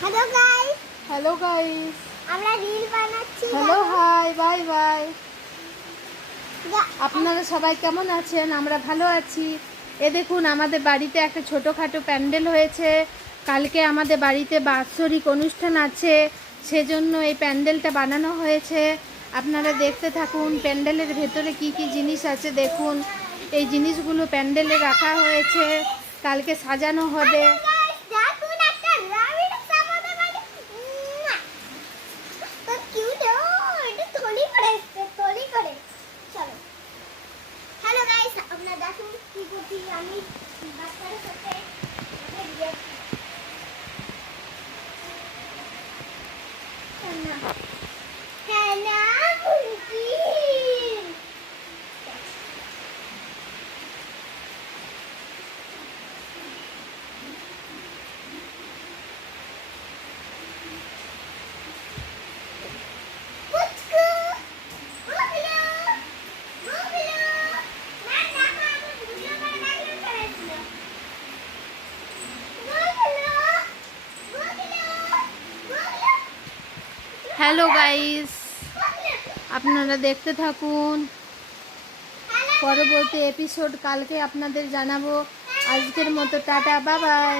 Hello guys, hello guys, আমরা reel বানাচ্ছি। Hello hi, bye bye. আপনারা সবাই কেমন আছেন? আমরা ভালো আছি। এ দেখুন, আমাদের বাড়িতে একটা ছোটোখাটো প্যান্ডেল হয়েছে। কালকে আমাদের বাড়িতে বাৎসরিক অনুষ্ঠান আছে, সেজন্য এই প্যান্ডেলটা বানানো হয়েছে। আপনারা দেখতে থাকুন প্যান্ডেলের ভেতরে কি কি জিনিস আছে। দেখুন, এই জিনিসগুলো প্যান্ডেলে রাখা হয়েছে, কালকে সাজানো হবে। হ্যালো গাইস, আপনারা দেখুন কি করছি আমি বাচ্চাদের সাথে। হ্যাঁ মুরগি। হ্যালো গাইস, আপনারা দেখতে থাকুন। পরবর্তী এপিসোড কালকে আপনাদের জানাবো। আজকের মতো টাটা, বাই বাই।